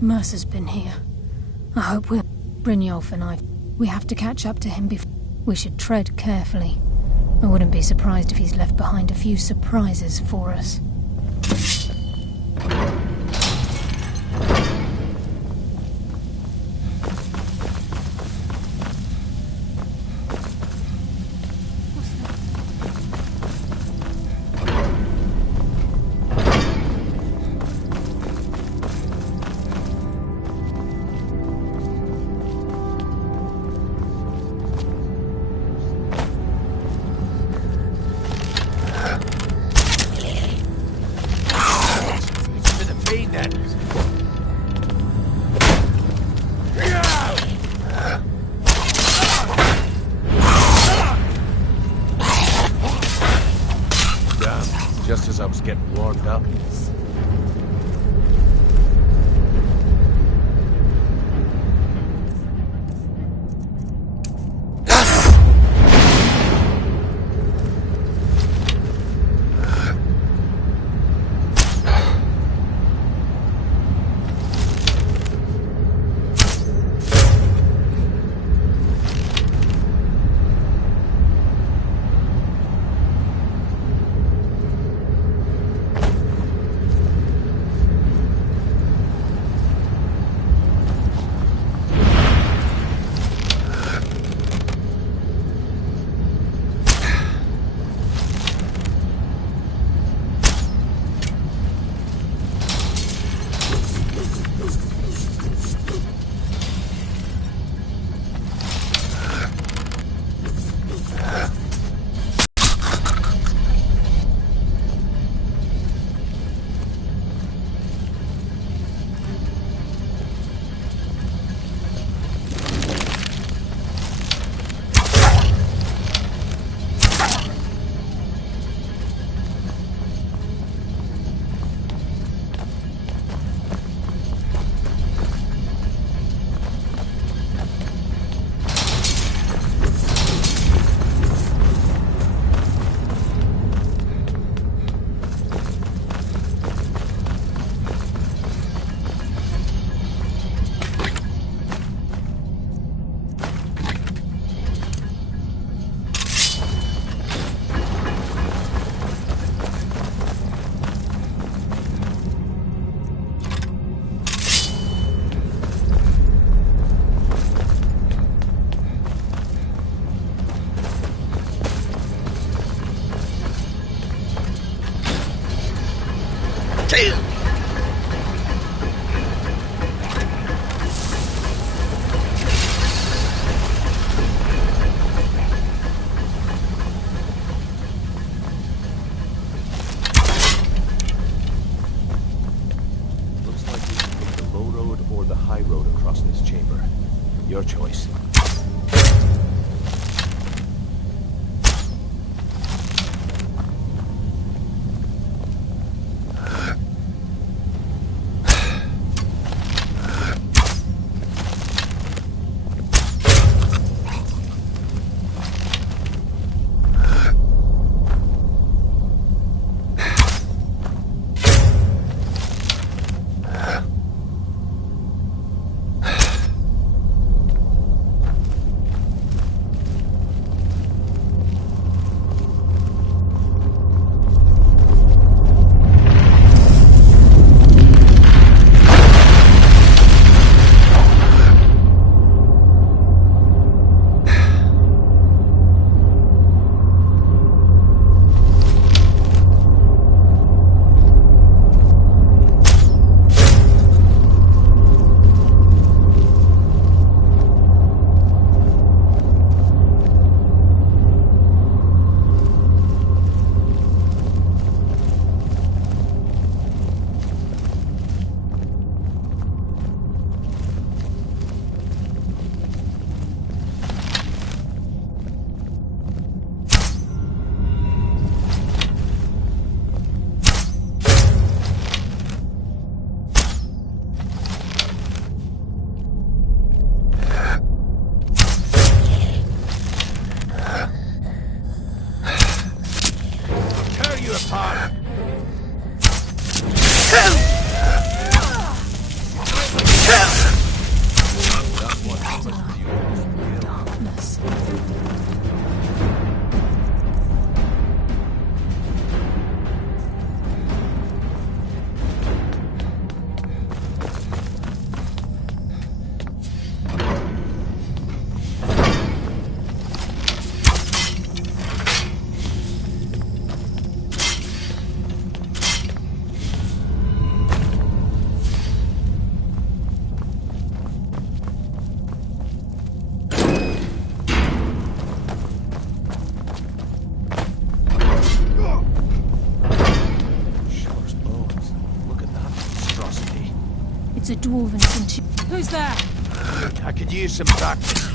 Mercer's been here. I hope we'll... Brynjolf and I... We have to catch up to him before... We should tread carefully. I wouldn't be surprised if he's left behind a few surprises for us. Just as I was getting warmed up. Your choice. dwarven centurion. Who's there? I could use some practice.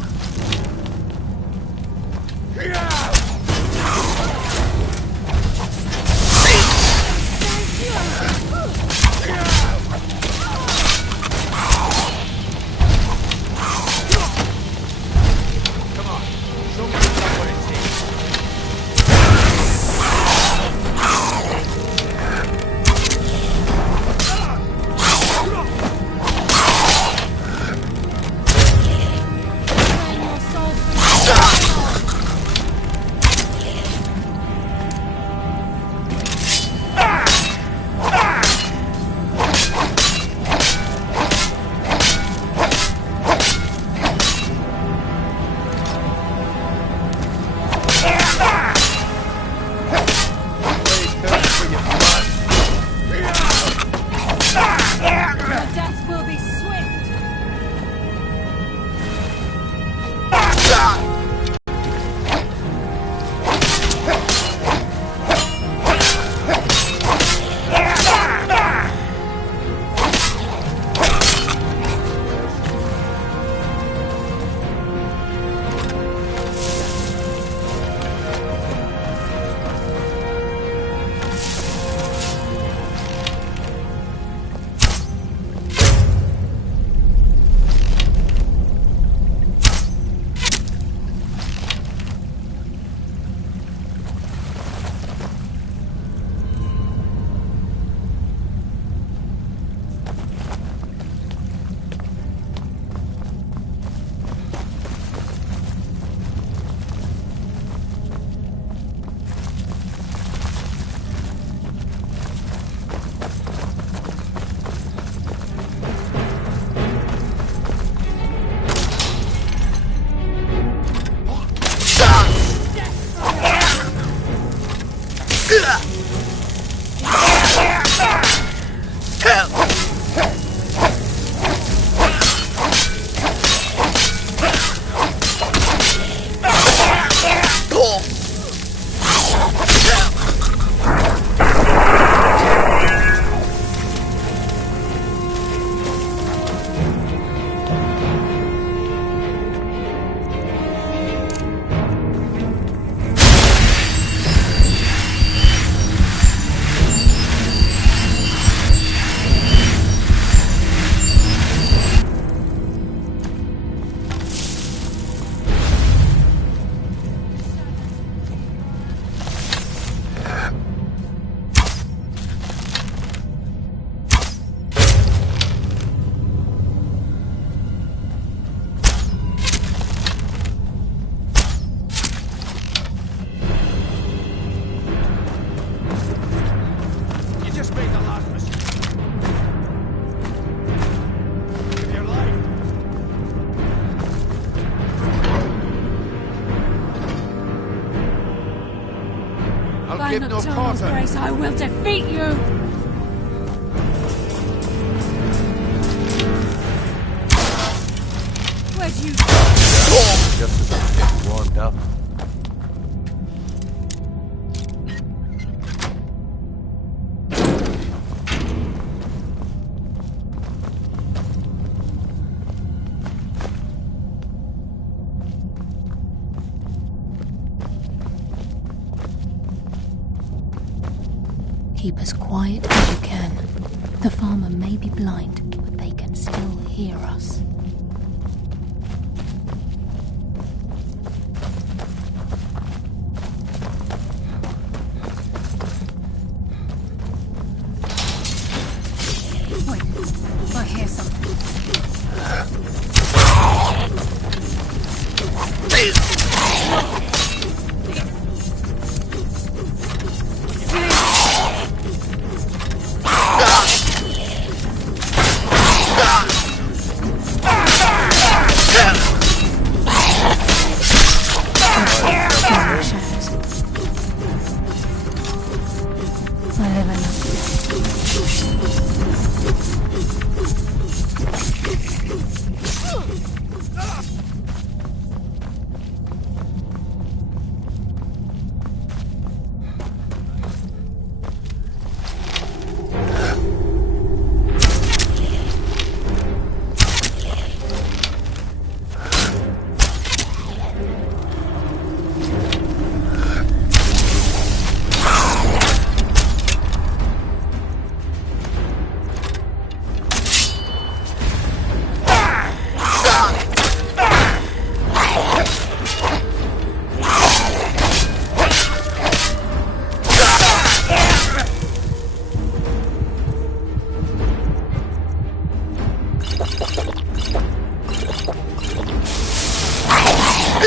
By Nocturnal's grace, I will defeat you! Where'd you go? Just as I was getting warmed up. Keep as quiet as you can. The farmer may be blind, but they can still hear us. Wait, I hear something.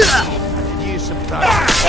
I could use some practice.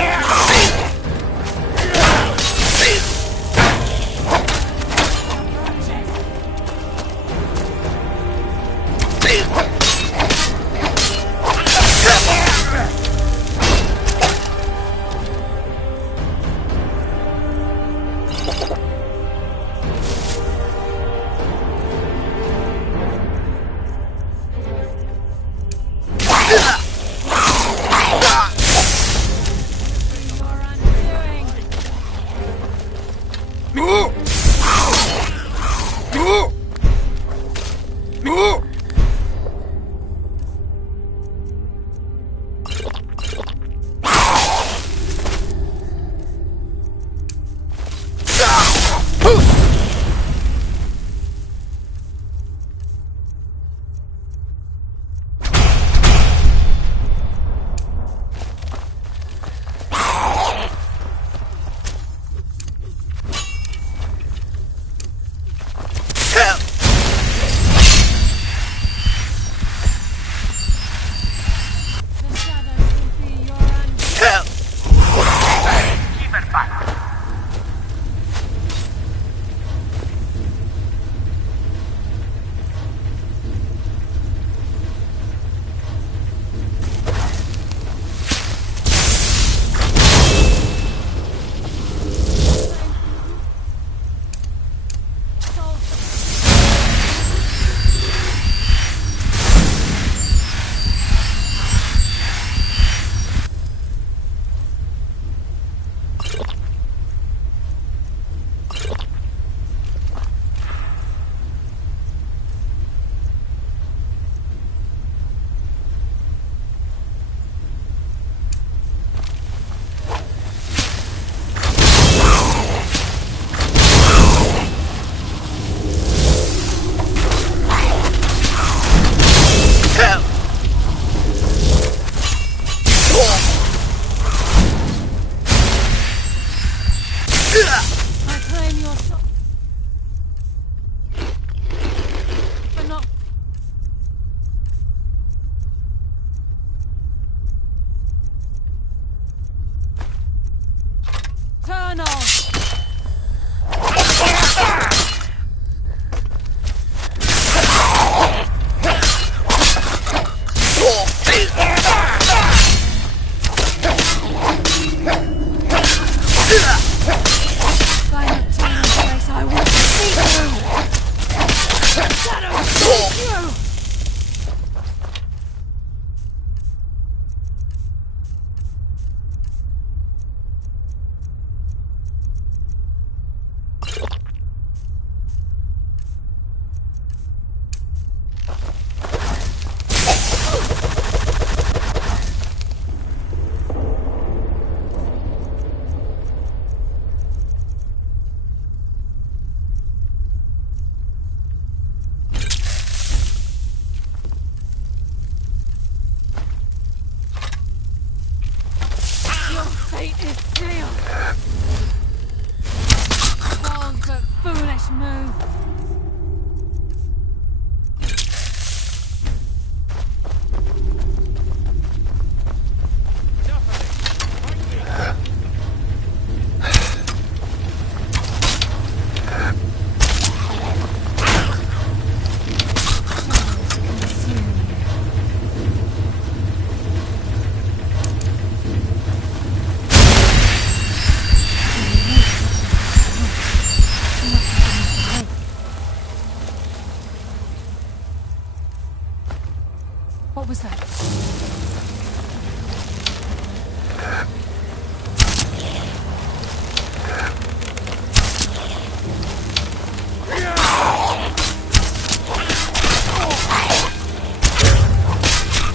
What was that?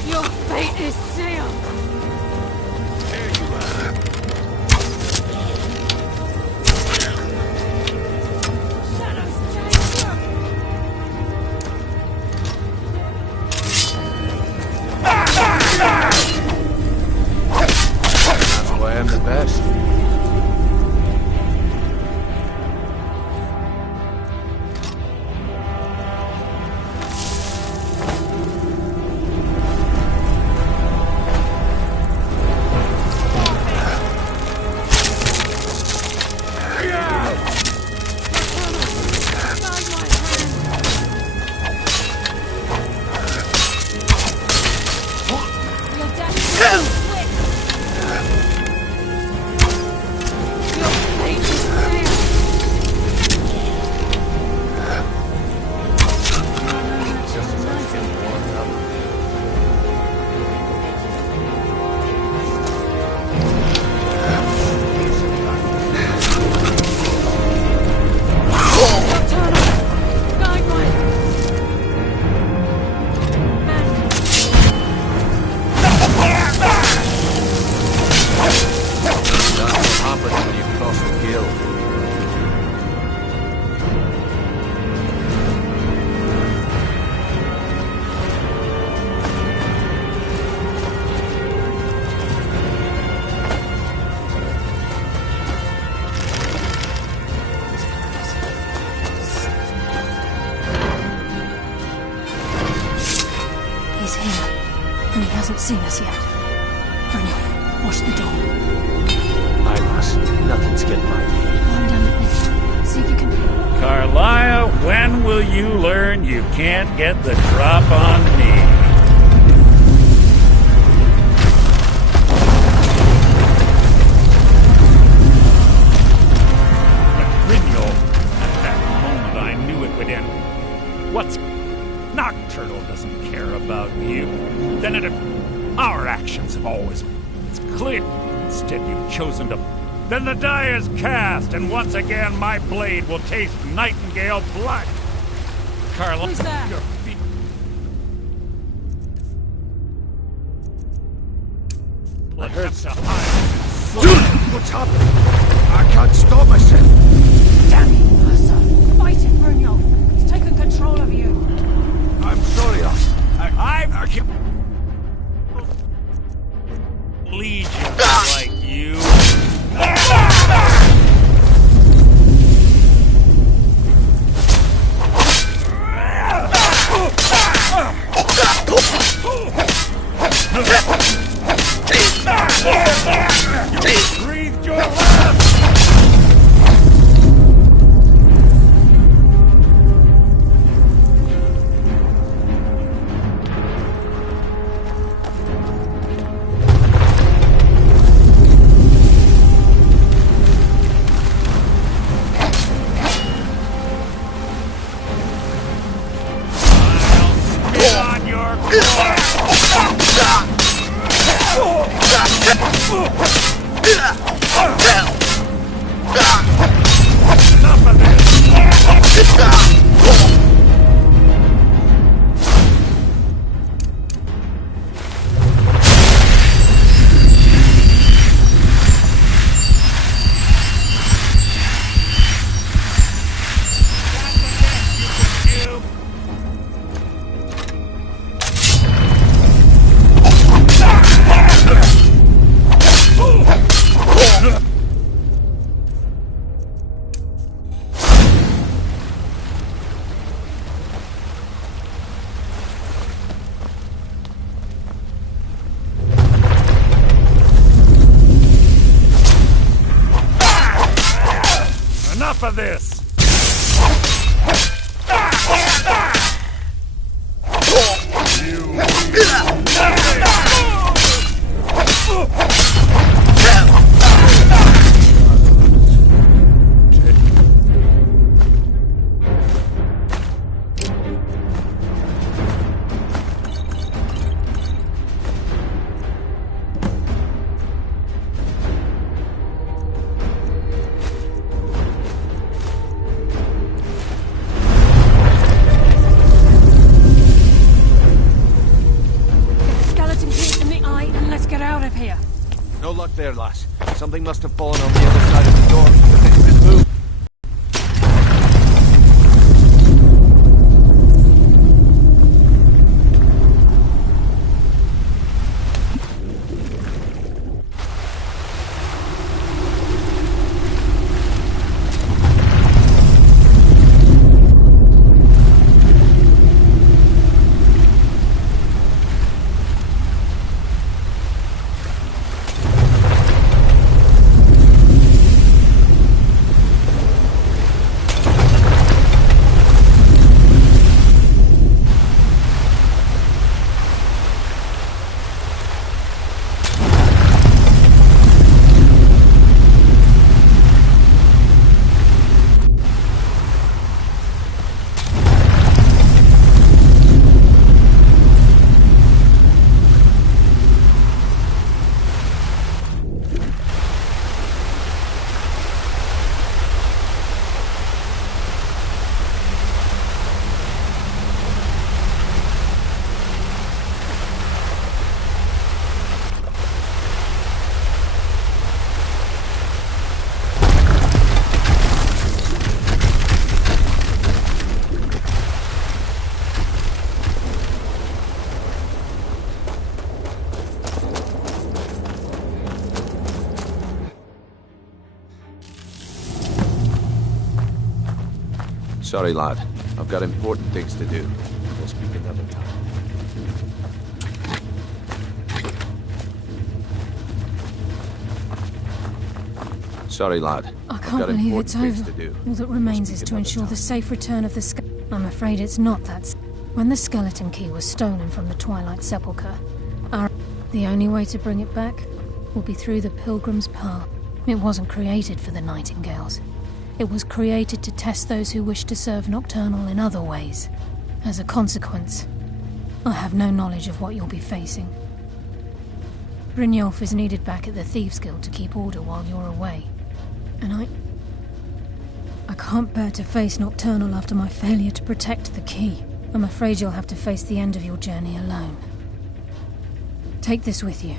Your fate is sealed! That's why I'm the best. Brynjolf, watch the door. Aye, lass. Nothing's getting by me. Climb down that lift. See if you can... Carlisle, when will you learn you can't get the drop on me? But Brynjolf, at that moment I knew it would end. What's... Nocturnal doesn't care about you. Then our actions have always... It's clear. Instead you've chosen to... Then the die is cast, and once again my blade will taste nightingale blood. Carla, Who's that? your feet... I heard to hide. What's happening? I can't stop myself. Damn you, Mercer! Fight it, Brynjolf! He's taken control of you! I'm sorry, lass. I can't... legions like you. You breathed your last. Enough of this! No luck there, lass. Something must have fallen on the other side of the door. It's been moved. Sorry, lad. I've got important things to do. We'll speak another time. Sorry, lad. I I've can't got believe important it's things over. to do. All that remains We'll is speak to another ensure the time. safe return of the I'm afraid it's not that When the skeleton key was stolen from the Twilight Sepulchre, the only way to bring it back will be through the Pilgrim's Path. It wasn't created for the Nightingales. It was created to test those who wish to serve Nocturnal in other ways. As a consequence, I have no knowledge of what you'll be facing. Brynjolf is needed back at the Thieves' Guild to keep order while you're away. And I can't bear to face Nocturnal after my failure to protect the key. I'm afraid you'll have to face the end of your journey alone. Take this with you.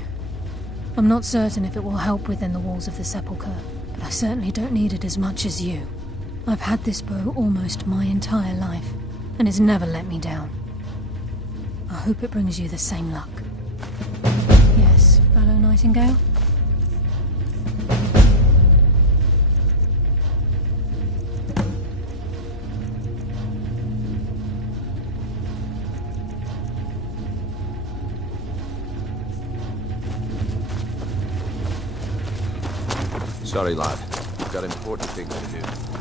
I'm not certain if it will help within the walls of the Sepulchre, but I certainly don't need it as much as you. I've had this bow almost my entire life, and it's never let me down. I hope it brings you the same luck. Yes, fellow Nightingale? Sorry, lad. I've got important things to do.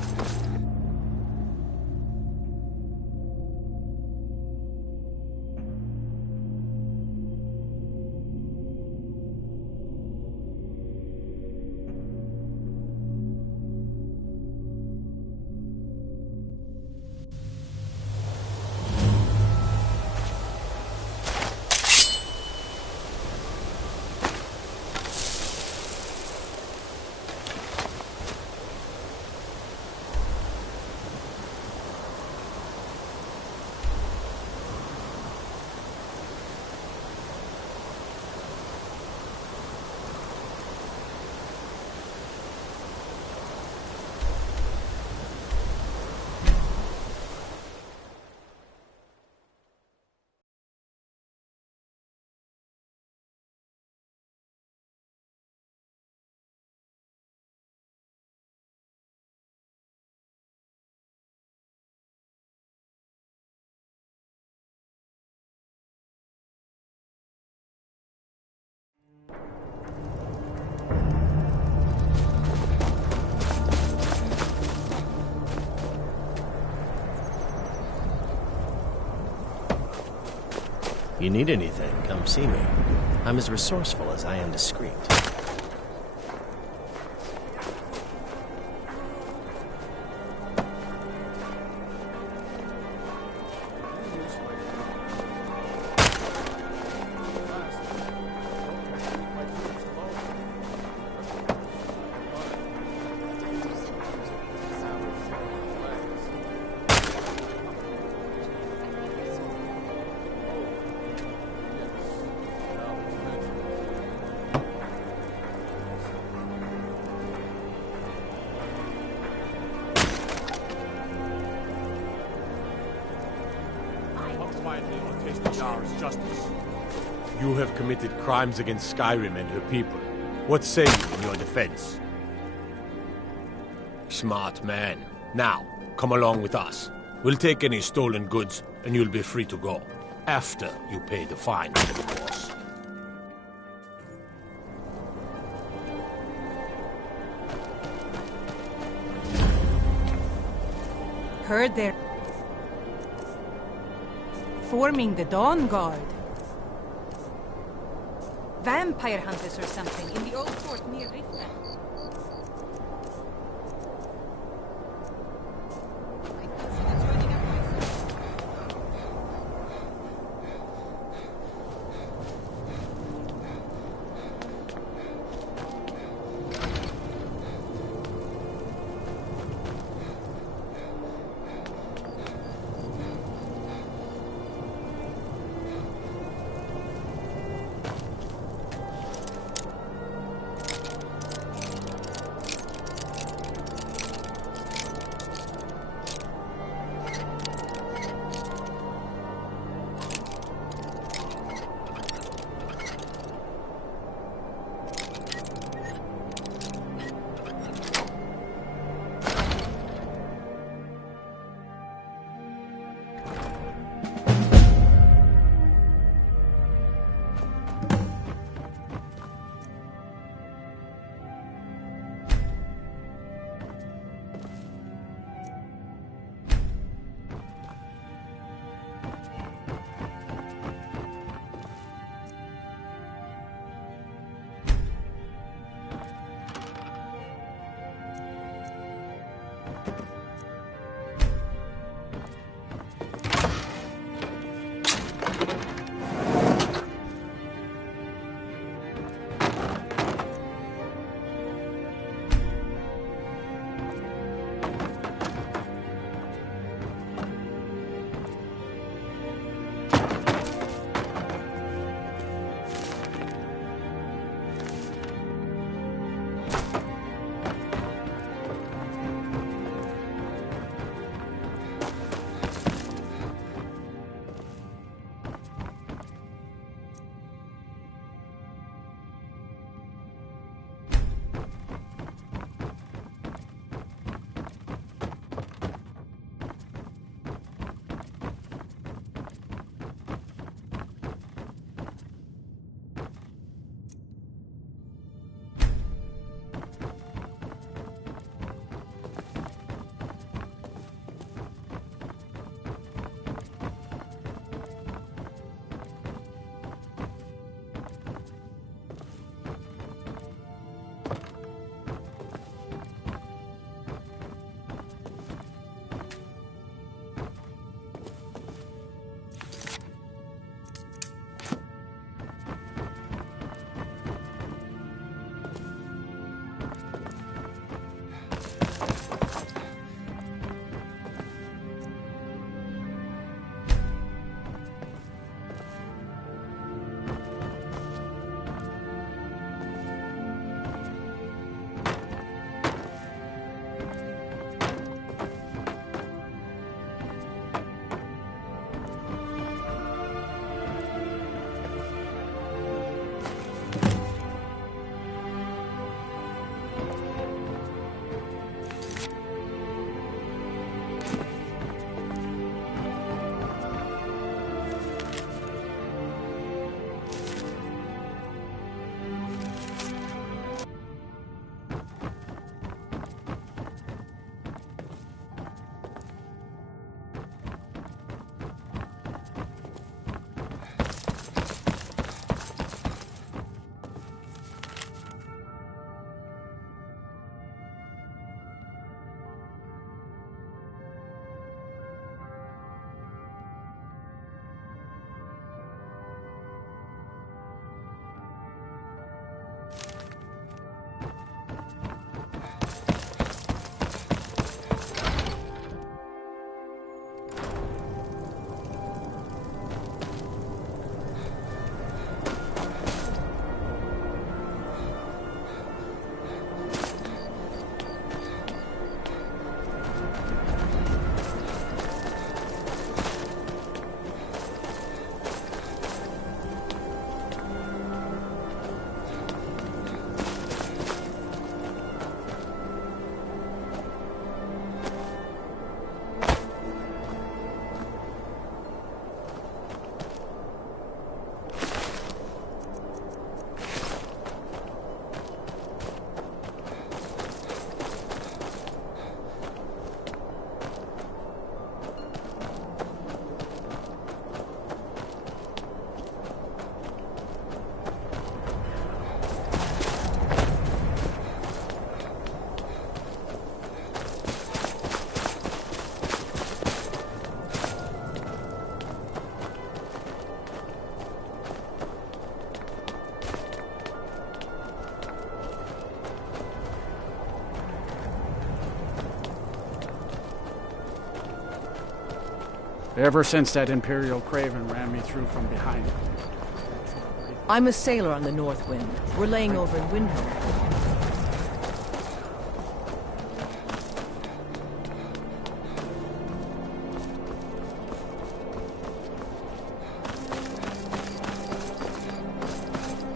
You need anything, come see me. I'm as resourceful as I am discreet. You have committed crimes against Skyrim and her people. What say you in your defense? Smart man. Now, come along with us. We'll take any stolen goods, and you'll be free to go. After you pay the fine, of course. Heard they're forming the Dawn Guard. Vampire hunters or something in the old fort near Riften. Ever since that Imperial Craven ran me through from behind. I'm a sailor on the North Wind. We're laying over in Windhelm.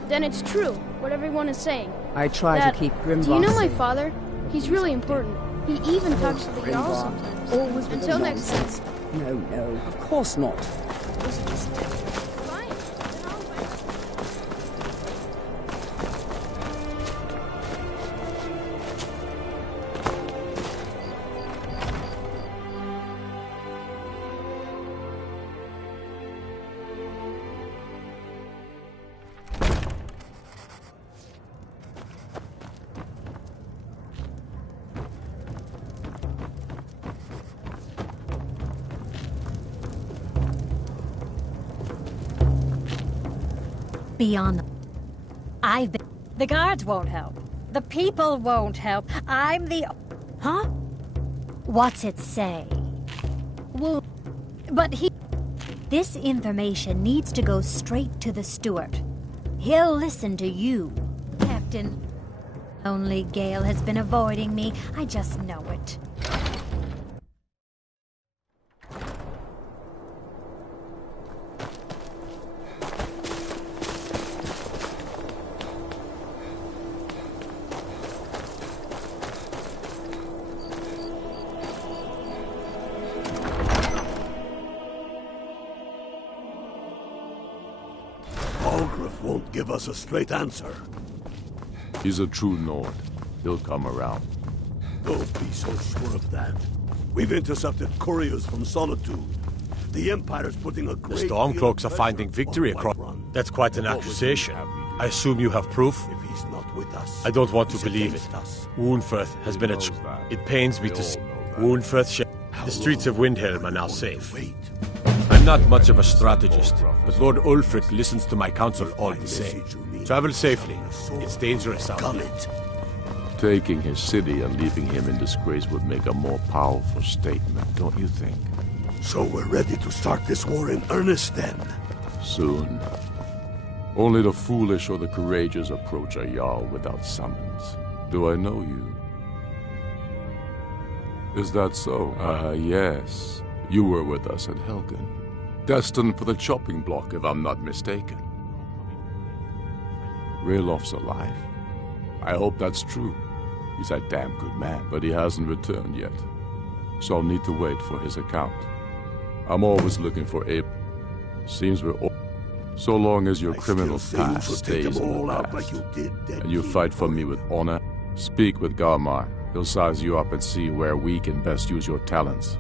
Then it's true, what everyone is saying. I try Dad, to keep Grimlock do you know my safe. father? He's really important. He even talks to the Jarl sometimes. Always with Until the next nonsense. No, no, of course not. Fine. Then I'll invite Beyond I've been... The guards won't help. The people won't help. I'm the... Huh? What's it say? Well, but he... This information needs to go straight to the steward. He'll listen to you, Captain. Only Gale has been avoiding me. I just know it. Won't give us a straight answer. He's a true Nord. He'll come around. Don't be so sure of that. We've intercepted couriers from Solitude. The Empire's putting a great... The Stormcloaks are finding victory across... That's quite an accusation. I assume you have proof? If he's not with us... I don't want to believe it. Woundfirth has been a... It pains me to see... Woundfirth... The streets of Windhelm are now safe. I'm not much of a strategist, but Lord Ulfric listens to my counsel all the same. Travel safely. It's dangerous out there. Taking his city and leaving him in disgrace would make a more powerful statement, don't you think? So we're ready to start this war in earnest then? Soon. Only the foolish or the courageous approach a Jarl without summons. Do I know you? Is that so? Yes. You were with us at Helgen. Destined for the chopping block, if I'm not mistaken. Railof's alive. I hope that's true. He's a damn good man, but he hasn't returned yet. So I'll need to wait for his account. I'm always looking for Abe. Seems we're all... So long as your criminal past stays in the past, and you fight for me with honor, speak with Garmar. He'll size you up and see where we can best use your talents.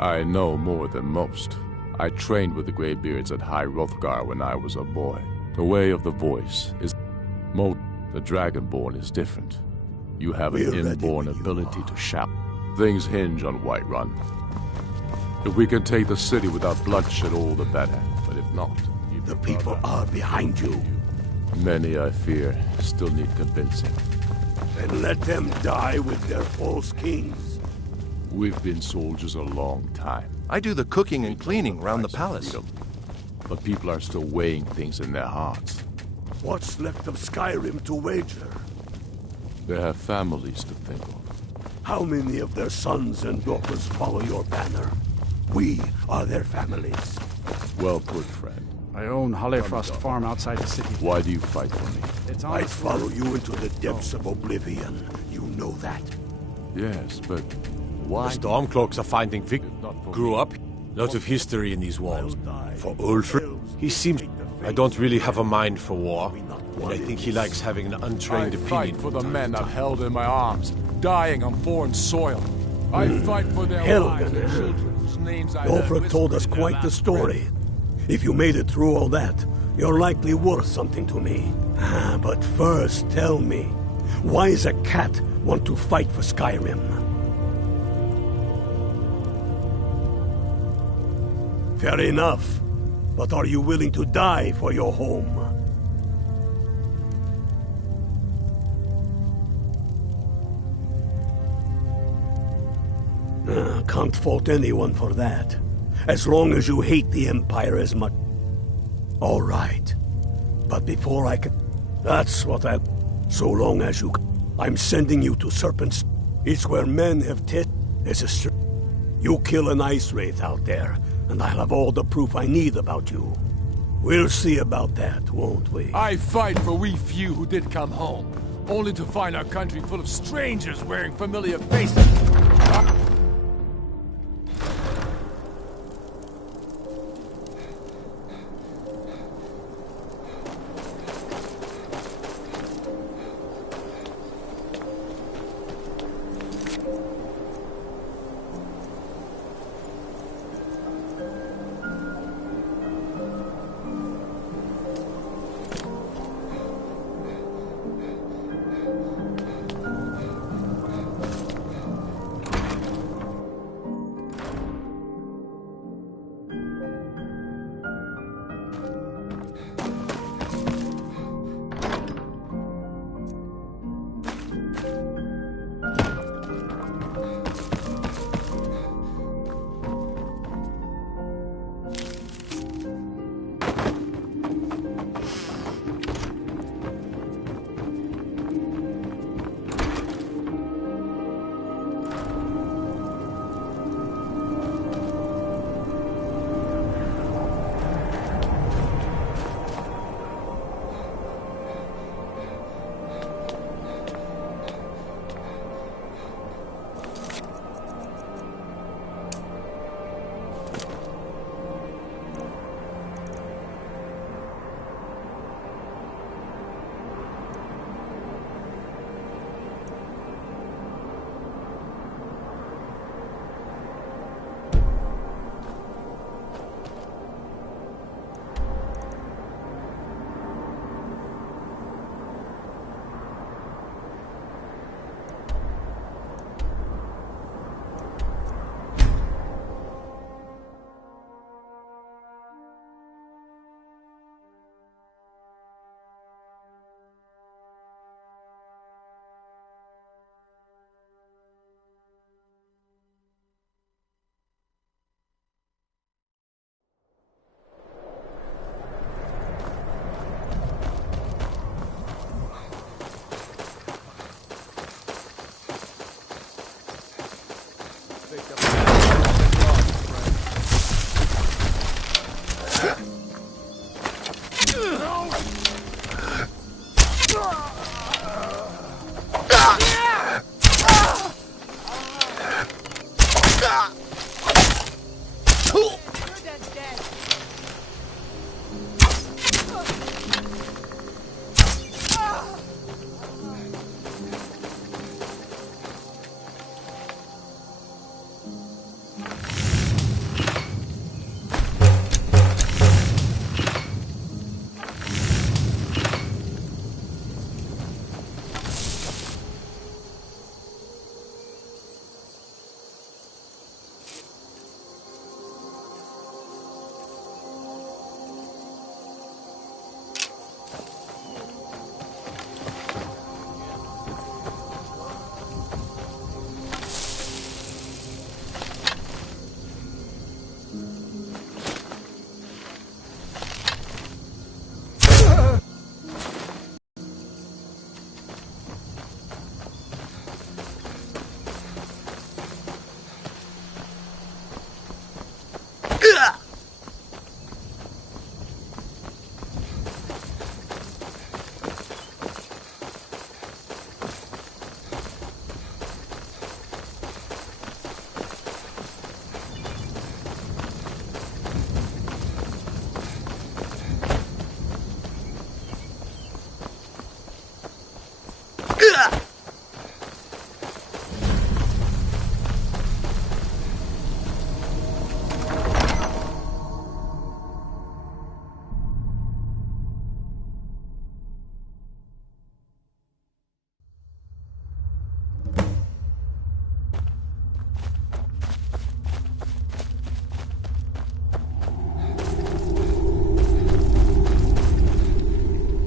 I know more than most. I trained with the Greybeards at High Hrothgar when I was a boy. The way of the voice is... The Dragonborn is different. You have an inborn ability to shout. Things hinge on Whiterun. If we can take the city without bloodshed, all the better. But if not... The people are behind you. Many, I fear, still need convincing. Then let them die with their false kings. We've been soldiers a long time. I do the cooking and cleaning around the palace. But people are still weighing things in their hearts. What's left of Skyrim to wager? They have families to think of. How many of their sons and daughters follow your banner? We are their families. Well put, friend. I own Hollifrost Farm outside the city. Why do you fight for me? I'd follow you into the depths of oblivion. You know that. Yes, but why? The Stormcloaks are finding grew up. Lots of history in these walls. For Ulfric, he seems... I don't really have a mind for war. And I think he likes having an untrained opinion. I fight for the men I've held in my arms, dying on foreign soil. I fight for their lives and children whose names I Ulfric told us quite the story. If you made it through all that, you're likely worth something to me. But first, tell me, why does a cat want to fight for Skyrim? Fair enough. But are you willing to die for your home? Can't fault anyone for that. As long as you hate the Empire as much. All right. But before I can... That's what I... So long as you... I'm sending you to Serpent's. It's where men have There's a... You kill an ice wraith out there, and I'll have all the proof I need about you. We'll see about that, won't we? I fight for we few who did come home, only to find our country full of strangers wearing familiar faces.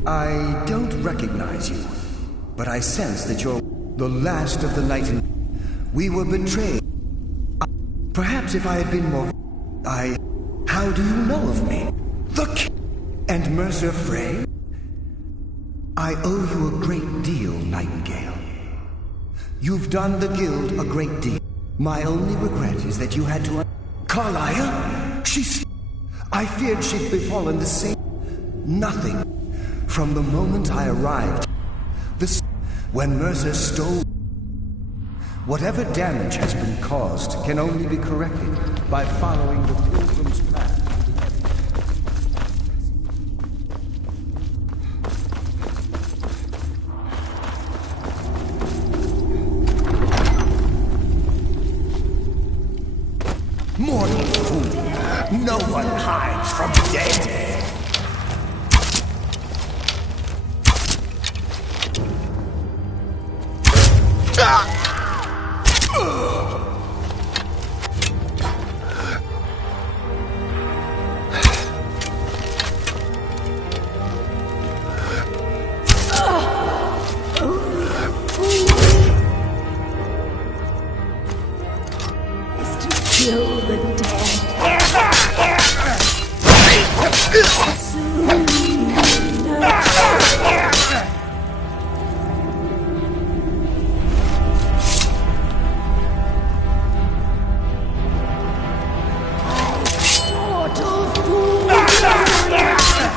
I don't recognize you, but I sense that you're the last of the Nightingale. We were betrayed. Perhaps if I had been more... How do you know of me? The king and Mercer Frey? I owe you a great deal, Nightingale. You've done the Guild a great deal. My only regret is that you had to... Carlisle? I feared she'd befallen the same... Nothing. From the moment I arrived, when Mercer stole... Whatever damage has been caused can only be corrected by following the Pilgrim's path. Mortal fool! No one hides from the dead! Kill the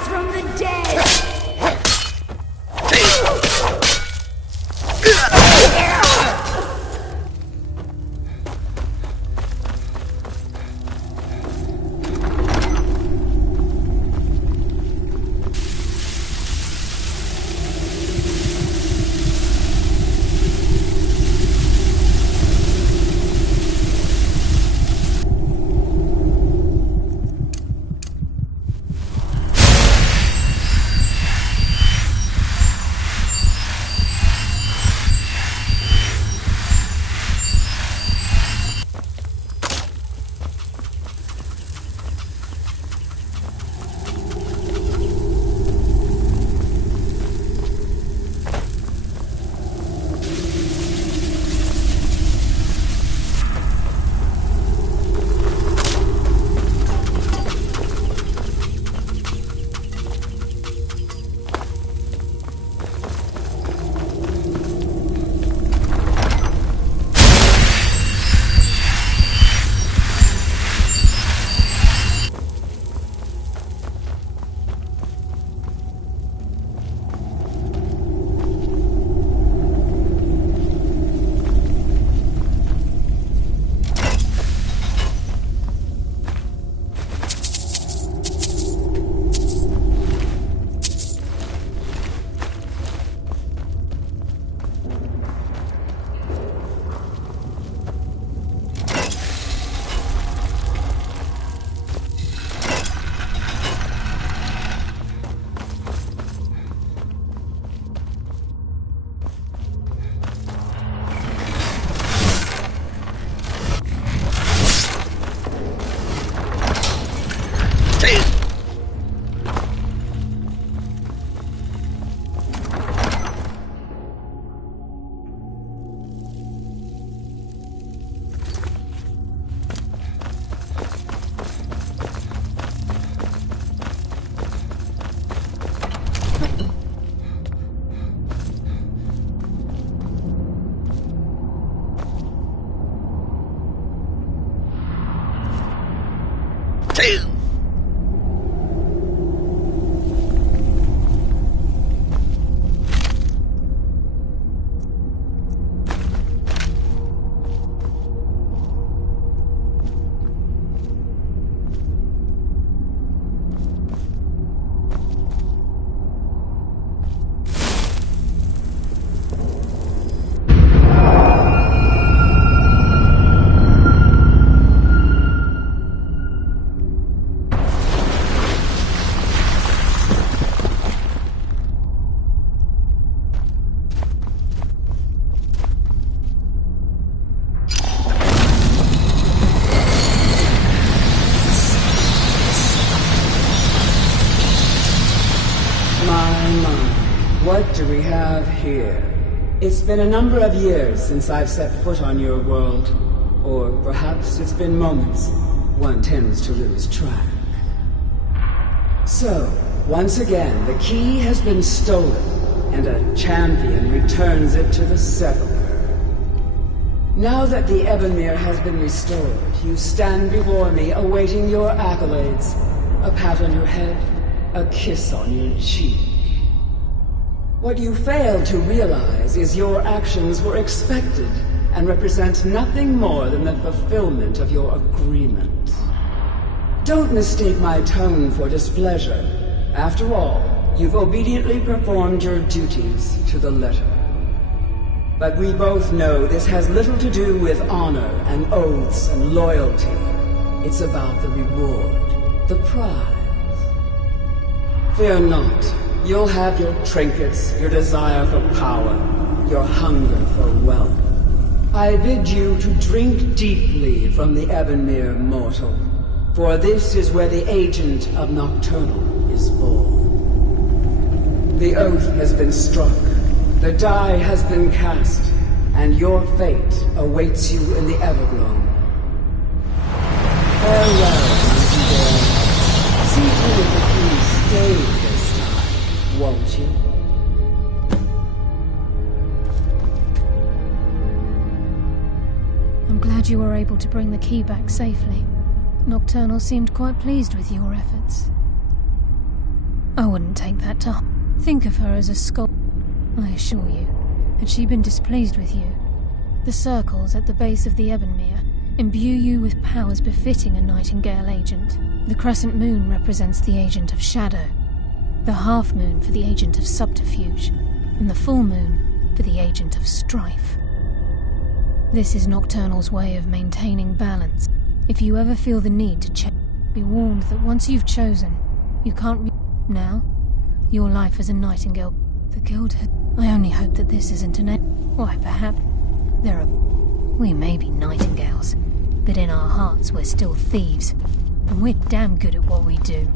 from the dead. What do we have here? It's been a number of years since I've set foot on your world. Or perhaps it's been moments. One tends to lose track. So, once again, the key has been stolen, and a champion returns it to the sepulchre. Now that the Ebonmere has been restored, you stand before me awaiting your accolades. A pat on your head, a kiss on your cheek. What you fail to realize is your actions were expected and represent nothing more than the fulfillment of your agreement. Don't mistake my tone for displeasure. After all, you've obediently performed your duties to the letter. But we both know this has little to do with honor and oaths and loyalty. It's about the reward, the prize. Fear not. You'll have your trinkets, your desire for power, your hunger for wealth. I bid you to drink deeply from the Ebonmere mortal, for this is where the agent of Nocturnal is born. The oath has been struck, the die has been cast, and your fate awaits you in the Everglow. Farewell, Nightingale. See to it that you stay this time, won't you? I'm glad you were able to bring the key back safely. Nocturnal seemed quite pleased with your efforts. I wouldn't take that to heart. Think of her as a skull. I assure you, had she been displeased with you, the circles at the base of the Ebonmere imbue you with powers befitting a Nightingale agent. The crescent moon represents the agent of shadow, the half moon for the agent of subterfuge, and the full moon for the agent of strife. This is Nocturnal's way of maintaining balance. If you ever feel the need to change, be warned that once you've chosen, you can't now. Your life as a Nightingale, the Guild had... I only hope that this isn't an end. Why, perhaps there are... We may be Nightingales, but in our hearts we're still thieves, and we're damn good at what we do.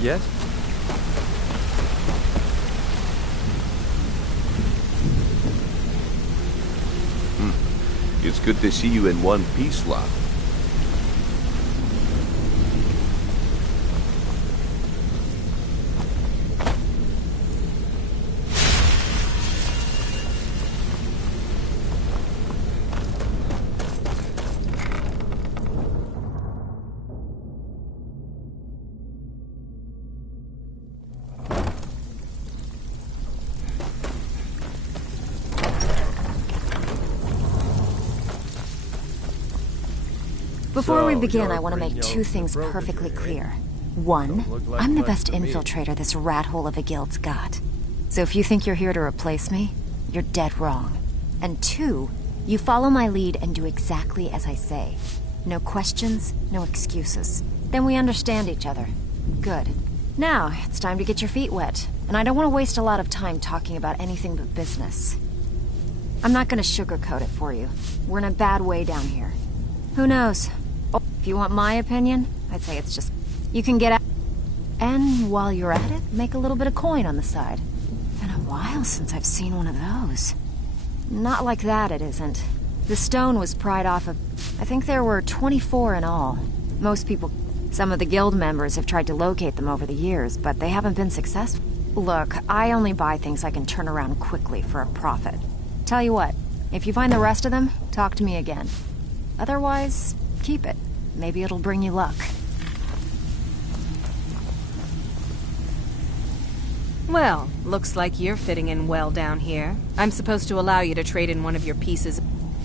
Yes? It's good to see you in one piece, lad. Before we begin, I want to make two things perfectly clear. One, I'm the best infiltrator this rat hole of a guild's got. So if you think you're here to replace me, you're dead wrong. And two, you follow my lead and do exactly as I say. No questions, no excuses. Then we understand each other. Good. Now, it's time to get your feet wet. And I don't want to waste a lot of time talking about anything but business. I'm not gonna sugarcoat it for you. We're in a bad way down here. Who knows? Oh, if you want my opinion, I'd say it's just... You can get out... And while you're at it, make a little bit of coin on the side. Been a while since I've seen one of those. Not like that, it isn't. The stone was pried off of... I think there were 24 in all. Most people... Some of the guild members have tried to locate them over the years, but they haven't been successful. Look, I only buy things I can turn around quickly for a profit. Tell you what, if you find the rest of them, talk to me again. Otherwise, keep it. Maybe it'll bring you luck. Well, looks like you're fitting in well down here. I'm supposed to allow you to trade in one of your pieces.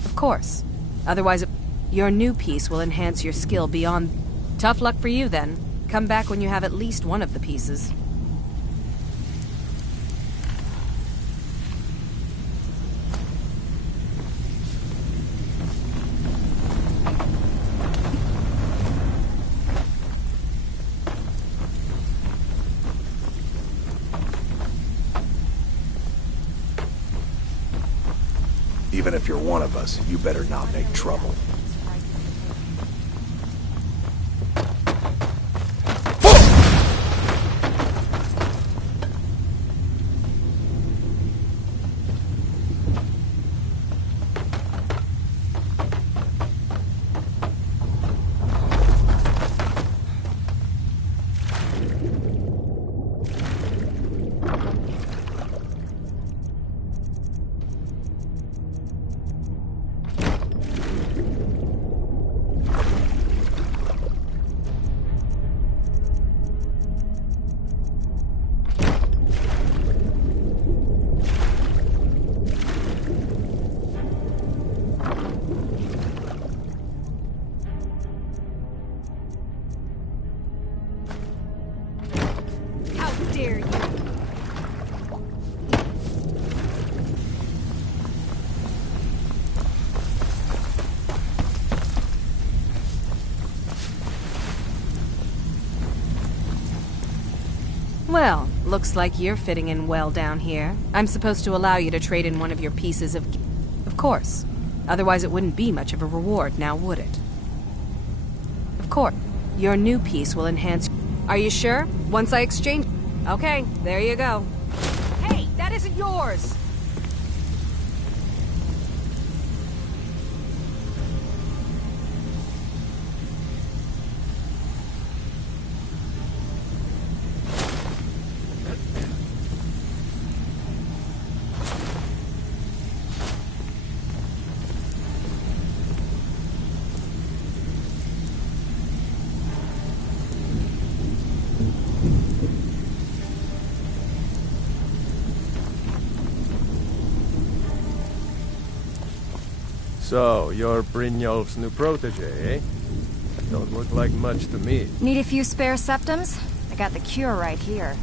Of course. Otherwise, your new piece will enhance your skill beyond... Tough luck for you, then. Come back when you have at least one of the pieces. Even if you're one of us, you better not make trouble. Dare you? Well, looks like you're fitting in well down here. I'm supposed to allow you to trade in one of your pieces of... Of course. Otherwise it wouldn't be much of a reward, now would it? Of course. Your new piece will enhance... Are you sure? Once I exchange... Okay, there you go. Hey, that isn't yours! So, you're Brynjolf's new protege, eh? Don't look like much to me. Need a few spare septums? I got the cure right here.